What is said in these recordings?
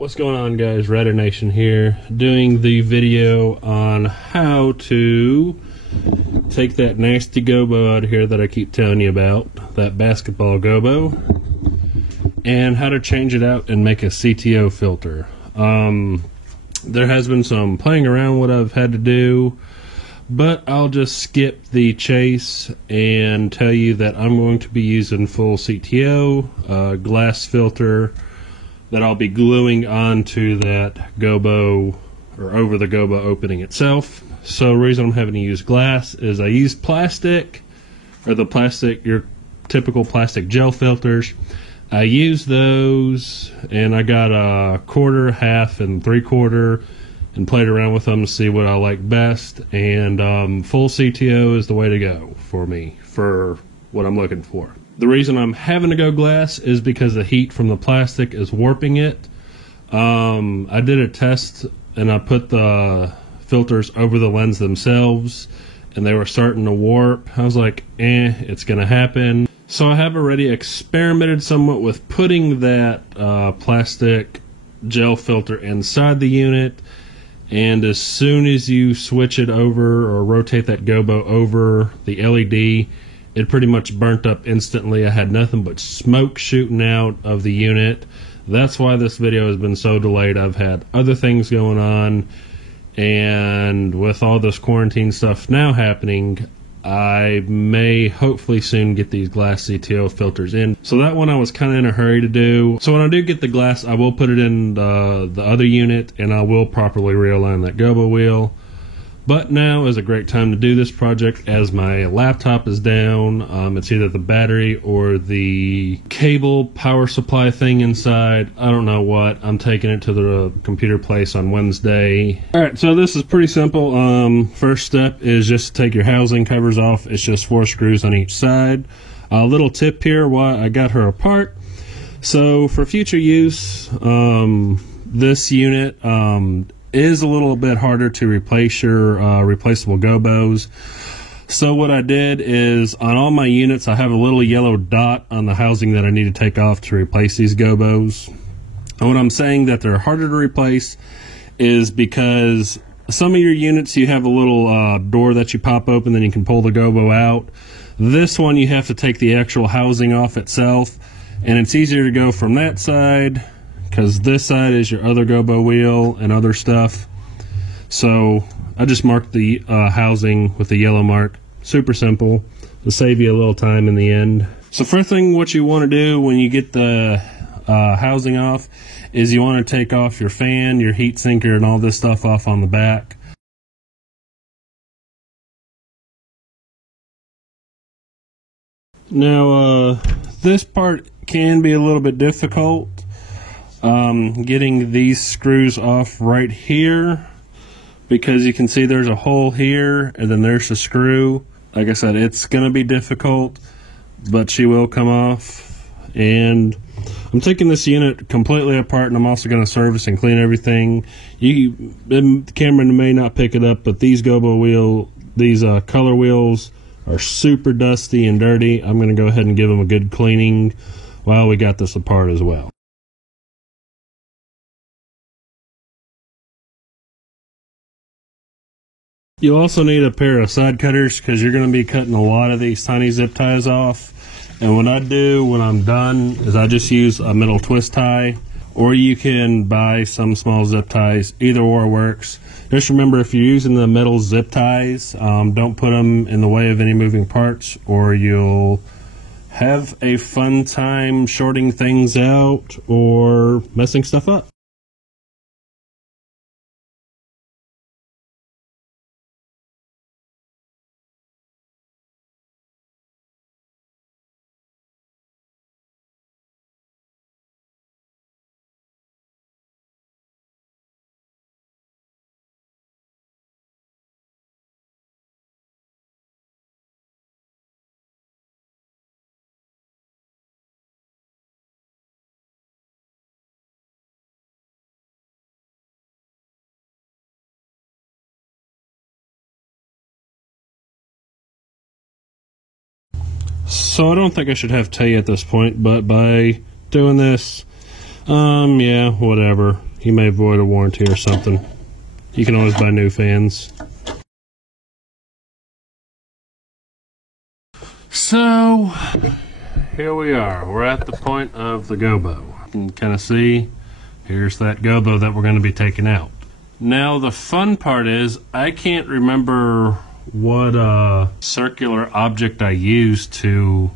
What's going on, guys? Raider Nation here, doing the video on how to take that nasty gobo out of here that I keep telling you about, that basketball gobo, and how to change it out and make a CTO filter. There has been some playing around what I've had to do, but I'll just skip the chase and tell you that I'm going to be using full CTO, glass filter, that I'll be gluing onto that gobo or over the gobo opening itself. So the reason I'm having to use glass is I use plastic, or the plastic, your typical plastic gel filters. I use those, and I got a quarter, half, and 3/4, and played around with them to see what I like best. And full CTO is the way to go for me for what I'm looking for. The reason I'm having to go glass is because the heat from the plastic is warping it. I did a test and I put the filters over the lens themselves and they were starting to warp. I was like, it's gonna happen. So I have already experimented somewhat with putting that plastic gel filter inside the unit, and as soon as you switch it over or rotate that gobo over the LED, it pretty much burnt up instantly. I had nothing but smoke shooting out of the unit. That's why this video has been so delayed. I've had other things going on, and with all this quarantine stuff now happening, I may hopefully soon get these glass CTO filters in. So that one I was kind of in a hurry to do. So when I do get the glass, I will put it in the other unit, and I will properly realign that gobo wheel. But now is a great time to do this project as my laptop is down. It's either the battery or the cable power supply thing inside. I don't know what. I'm taking it to the computer place on Wednesday. Alright, so this is pretty simple. First step is just to take your housing covers off. It's just 4 screws on each side. A little tip here why I got her apart. So for future use, this unit is a little bit harder to replace your replaceable gobos. So what I did is, on all my units, I have a little yellow dot on the housing that I need to take off to replace these gobos. And what I'm saying that they're harder to replace is because some of your units, you have a little door that you pop open, then you can pull the gobo out. This one, you have to take the actual housing off itself, and it's easier to go from that side, because this side is your other gobo wheel and other stuff. So I just marked the housing with the yellow mark. Super simple to save you a little time in the end. So first thing what you want to do when you get the housing off is you want to take off your fan, your heat sinker, and all this stuff off on the back. Now this part can be a little bit difficult. Getting these screws off right here, because you can see there's a hole here and then there's a screw. Like I said, it's gonna be difficult, but she will come off. And I'm taking this unit completely apart, and I'm also going to service and clean everything. The camera may not pick it up, but these color wheels are super dusty and dirty. I'm going to go ahead and give them a good cleaning while we got this apart as well. You also need a pair of side cutters, because you're going to be cutting a lot of these tiny zip ties off. And what I do when I'm done is I just use a metal twist tie, or you can buy some small zip ties. Either or works. Just remember, if you're using the metal zip ties, don't put them in the way of any moving parts, or you'll have a fun time shorting things out or messing stuff up. So I don't think I should have to tell you at this point, but by doing this, yeah, whatever. you may void a warranty or something. You can always buy new fans. So here we are. We're at the point of the gobo. You can kind of see, here's that gobo that we're going to be taking out. Now the fun part is I can't remember what circular object I used to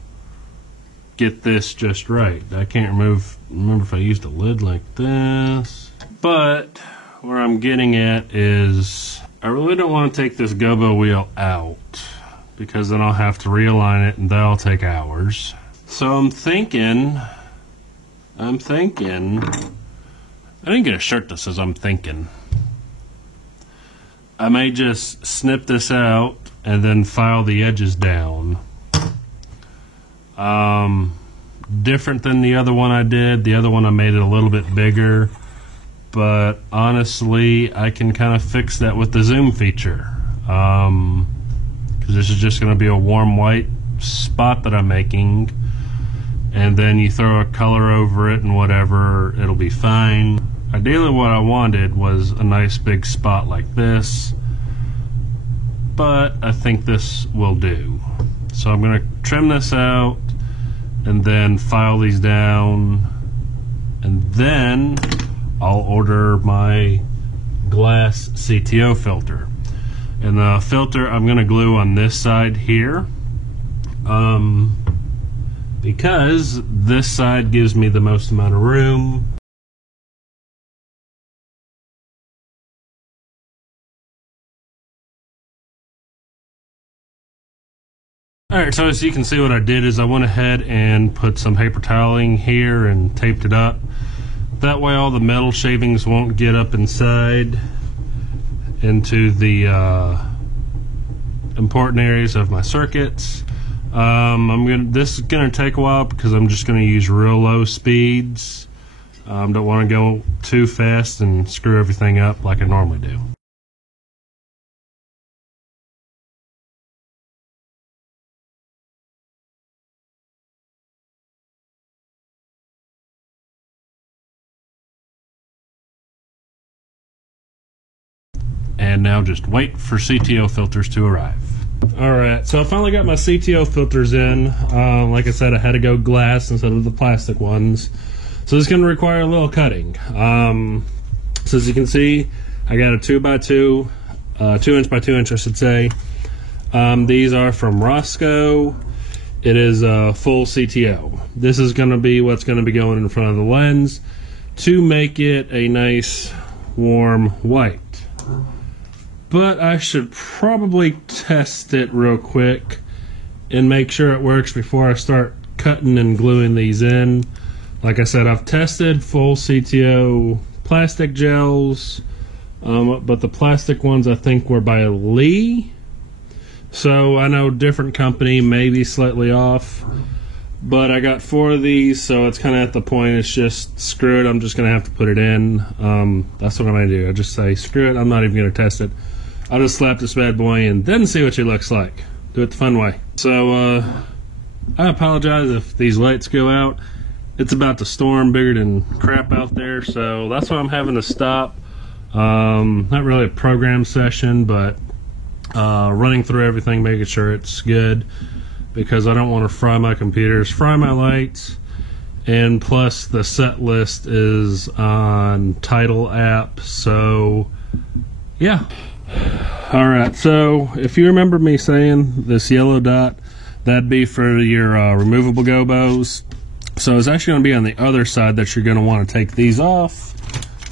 get this just right. I can't remember if I used a lid like this. But where I'm getting at is I really don't want to take this gobo wheel out, because then I'll have to realign it and that'll take hours. So I'm thinking, I didn't get a shirt that says I'm thinking. I may just snip this out and then file the edges down. Different than the other one I did. The other one I made it a little bit bigger, but honestly I can kind of fix that with the zoom feature. Because this is just going to be a warm white spot that I'm making, and then you throw a color over it and whatever, it'll be fine. Ideally what I wanted was a nice big spot like this, but I think this will do. So I'm going to trim this out and then file these down, and then I'll order my glass CTO filter. And the filter I'm going to glue on this side here, because this side gives me the most amount of room. Alright, so as you can see, what I did is I went ahead and put some paper toweling here and taped it up. That way all the metal shavings won't get up inside into the important areas of my circuits. This is gonna take a while because I'm just gonna use real low speeds. Don't want to go too fast and screw everything up like I normally do. And now just wait for CTO filters to arrive. Alright, so I finally got my CTO filters in. Like I said, I had to go glass instead of the plastic ones. So it's going to require a little cutting. So as you can see, I got a 2x2, 2" by 2" I should say. These are from Rosco. It is a full CTO. This is going to be what's going to be going in front of the lens to make it a nice warm white. But I should probably test it real quick and make sure it works before I start cutting and gluing these in. Like I said, I've tested full CTO plastic gels, but the plastic ones I think were by Lee. So I know different company, maybe slightly off. But I got 4 of these, so it's kind of at the point, it's just screw it, I'm just going to have to put it in. That's what I'm going to do. I just say screw it, I'm not even going to test it. I'll just slap this bad boy and then see what she looks like. Do it the fun way. So I apologize if these lights go out. It's about to storm bigger than crap out there, so that's why I'm having to stop. Not really a program session, but running through everything, making sure it's good, because I don't want to fry my computers, fry my lights, and plus the set list is on Tidal app, so yeah. Alright, so if you remember me saying this yellow dot, that'd be for your removable gobos. So it's actually going to be on the other side that you're going to want to take these off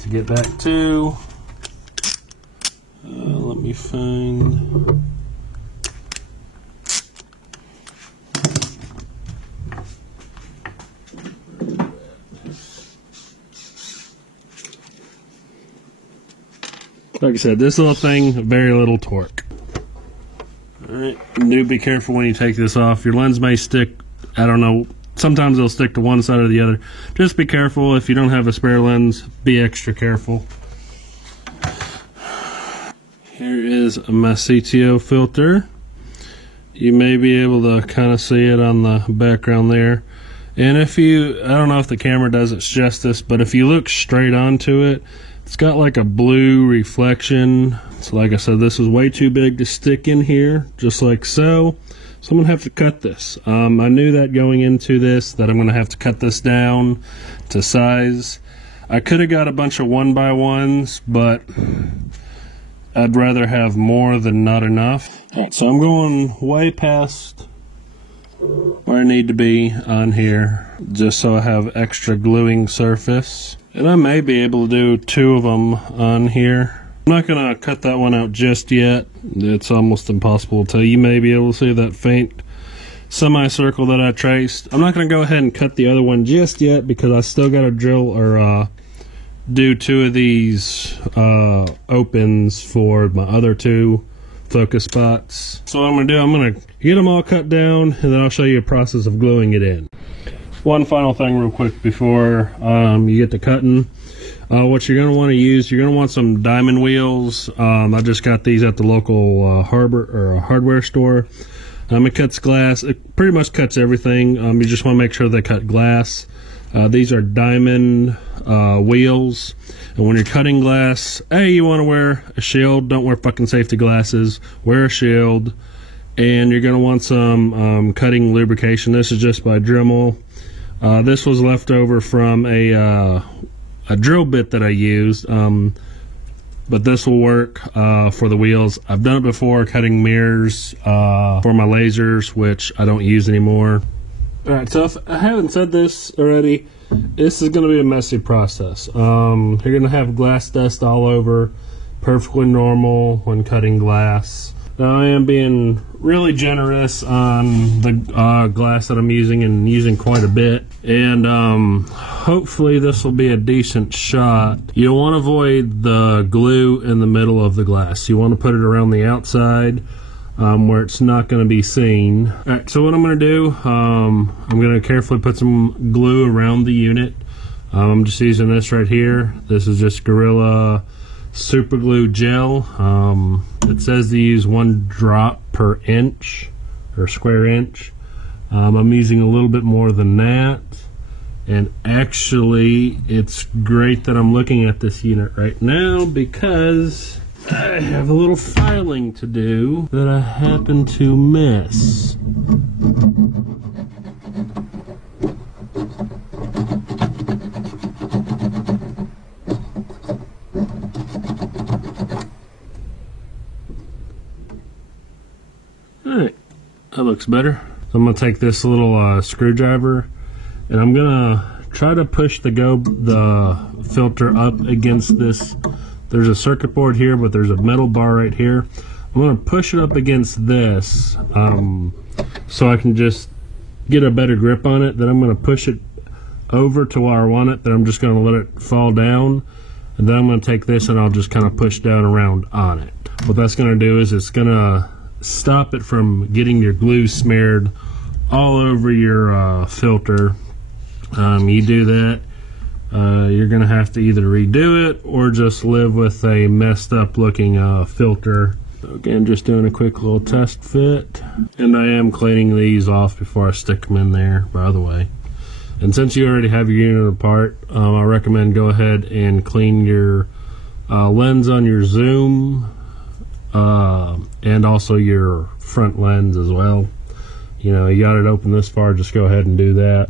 to get back to. Let me find. Like I said, this little thing, very little torque. Alright, do be careful when you take this off. Your lens may stick, I don't know, sometimes it'll stick to one side or the other. Just be careful. If you don't have a spare lens, be extra careful. Here is my CTO filter. You may be able to kind of see it on the background there. And if you, I don't know if the camera does its justice, but if you look straight onto it, It's got like a blue reflection. So like I said, this is way too big to stick in here, just like so. So I'm gonna have to cut this. I knew that going into this, that I'm gonna have to cut this down to size. I could have got a bunch of 1x1s, but I'd rather have more than not enough. All right, so I'm going way past where I need to be on here, just so I have extra gluing surface. And I may be able to do 2 of them on here. I'm not gonna cut that one out just yet. It's almost impossible to tell. You may be able to see that faint semicircle that I traced. I'm not gonna go ahead and cut the other one just yet because I still gotta drill or do 2 of these opens for my other 2 focus spots. So what I'm gonna do, I'm gonna get them all cut down and then I'll show you a process of gluing it in. One final thing real quick before you get to cutting. What you're going to want to use, you're going to want some diamond wheels. I just got these at the local hardware store. It cuts glass. It pretty much cuts everything. You just want to make sure they cut glass. These are diamond wheels. And when you're cutting glass, hey, you want to wear a shield. Don't wear fucking safety glasses. Wear a shield. And you're going to want some cutting lubrication. This is just by Dremel. This was left over from a drill bit that I used, but this will work for the wheels. I've done it before cutting mirrors for my lasers, which I don't use anymore. Alright, so if I haven't said this already, this is going to be a messy process. You're going to have glass dust all over, perfectly normal when cutting glass. Now I am being really generous on the glass that I'm using, and using quite a bit, and hopefully this will be a decent shot. You'll want to avoid the glue in the middle of the glass. You want to put it around the outside where it's not going to be seen. Alright, so what I'm going to do, I'm going to carefully put some glue around the unit. I'm just using this right here. This is just Gorilla Super Glue Gel. It says to use 1 drop per inch or square inch. I'm using a little bit more than that, and actually it's great that I'm looking at this unit right now because I have a little filing to do that I happen to miss. Alright, that looks better. So I'm going to take this little screwdriver, and I'm going to try to push the filter up against this. There's a circuit board here, but there's a metal bar right here. I'm going to push it up against this so I can just get a better grip on it. Then I'm going to push it over to where I want it. Then I'm just going to let it fall down. And then I'm going to take this and I'll just kind of push down around on it. What that's going to do is it's going to stop it from getting your glue smeared all over your filter. You do that, you're going to have to either redo it or just live with a messed up looking filter. So again, just doing a quick little test fit. And I am cleaning these off before I stick them in there, by the way. And since you already have your unit apart, I recommend go ahead and clean your lens on your zoom and also your front lens as well. You know, you got it open this far, just go ahead and do that.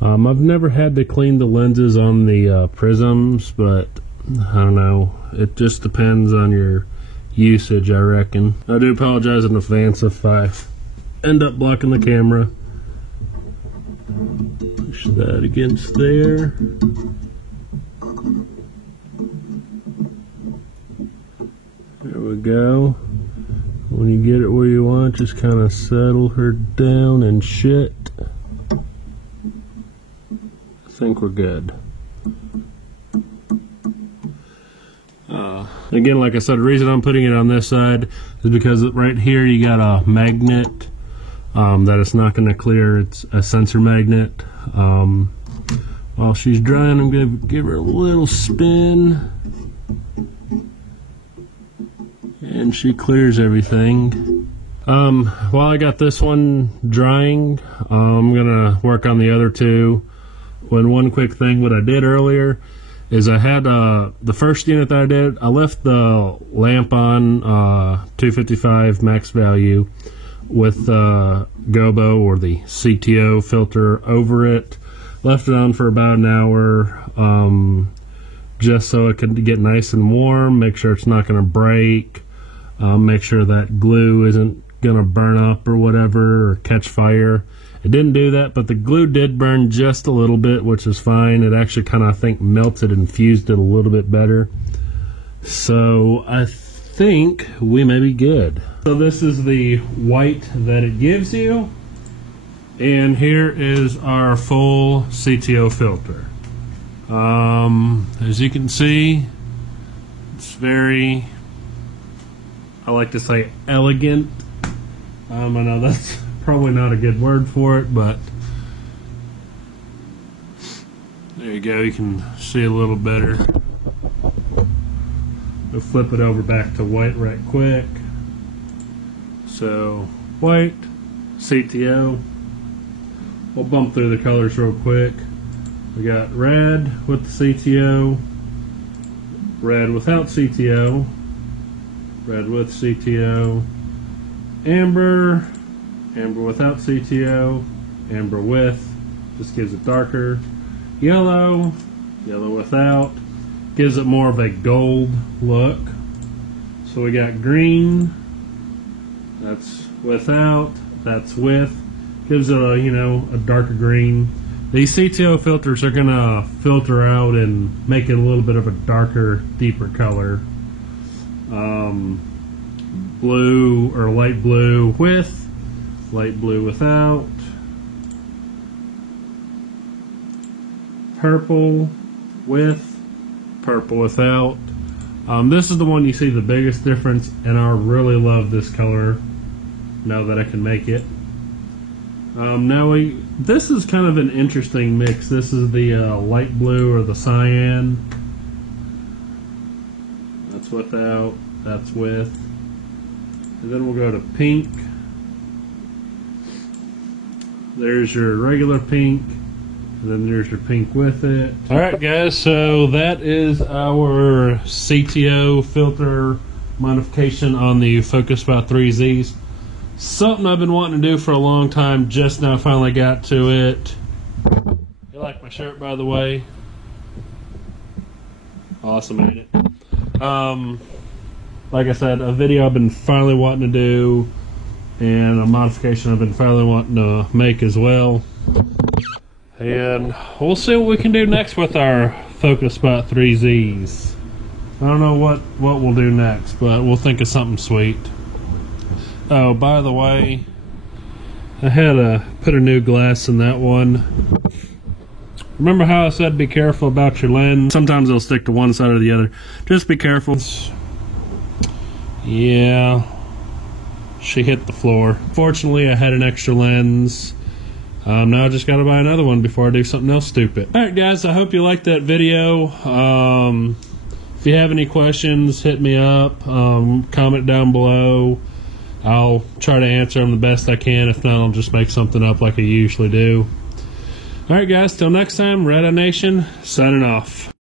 I've never had to clean the lenses on the prisms, but I don't know, it just depends on your usage, I reckon. I do apologize in advance if I end up blocking the camera. Push that against there. There we go. When you get it where you want, just kind of settle her down and shit. I think we're good. Again, like I said, the reason I'm putting it on this side is because right here you got a magnet that it's not going to clear. It's a sensor magnet. While she's drying, I'm going to give her a little spin. And she clears everything. While I got this one drying, I'm gonna work on the other two. One quick thing, what I did earlier is I had the first unit that I did, I left the lamp on 255 max value with Gobo or the CTO filter over it. Left it on for about an hour just so it could get nice and warm, make sure it's not going to break, make sure that glue isn't going to burn up or whatever or catch fire. It didn't do that, but the glue did burn just a little bit, which is fine. It actually kind of, I think, melted and fused it a little bit better. So I think we may be good. So this is the white that it gives you. And here is our full CTO filter. As you can see, it's very, I like to say, elegant. I know that's probably not a good word for it, but there you go. You can see a little better. We'll flip it over back to white right quick. So white, CTO. We'll bump through the colors real quick. We got red with the CTO, red without CTO, red with CTO, amber, amber without CTO, amber with, just gives it darker, yellow, yellow without, gives it more of a gold look. So we got green, that's without, that's with, gives it a, you know, a darker green. These CTO filters are gonna filter out and make it a little bit of a darker, deeper color. Blue or light blue with, light blue without, purple with, purple without. This is the one you see the biggest difference, and I really love this color now that I can make it. This is kind of an interesting mix. This is the light blue or the cyan. That's without, that's with. And then we'll go to pink. There's your regular pink, and then there's your pink with it. Alright guys, so that is our CTO filter modification on the Focusbot 3Zs. Something I've been wanting to do for a long time, just now finally got to it. You like my shirt, by the way? Awesome, ain't it? Like I said, a video I've been finally wanting to do, and a modification I've been finally wanting to make as well. And we'll see what we can do next with our Focusbot 3Zs. I don't know what we'll do next, but we'll think of something sweet. Oh, by the way, I had to put a new glass in that one. Remember how I said be careful about your lens? Sometimes it'll stick to one side or the other. Just be careful. Yeah, she hit the floor. Fortunately, I had an extra lens. Now I just gotta buy another one before I do something else stupid. Alright guys, I hope you liked that video. If you have any questions, hit me up. Comment down below. I'll try to answer them the best I can. If not, I'll just make something up like I usually do. Alright guys, till next time, Red Eye Nation, signing off.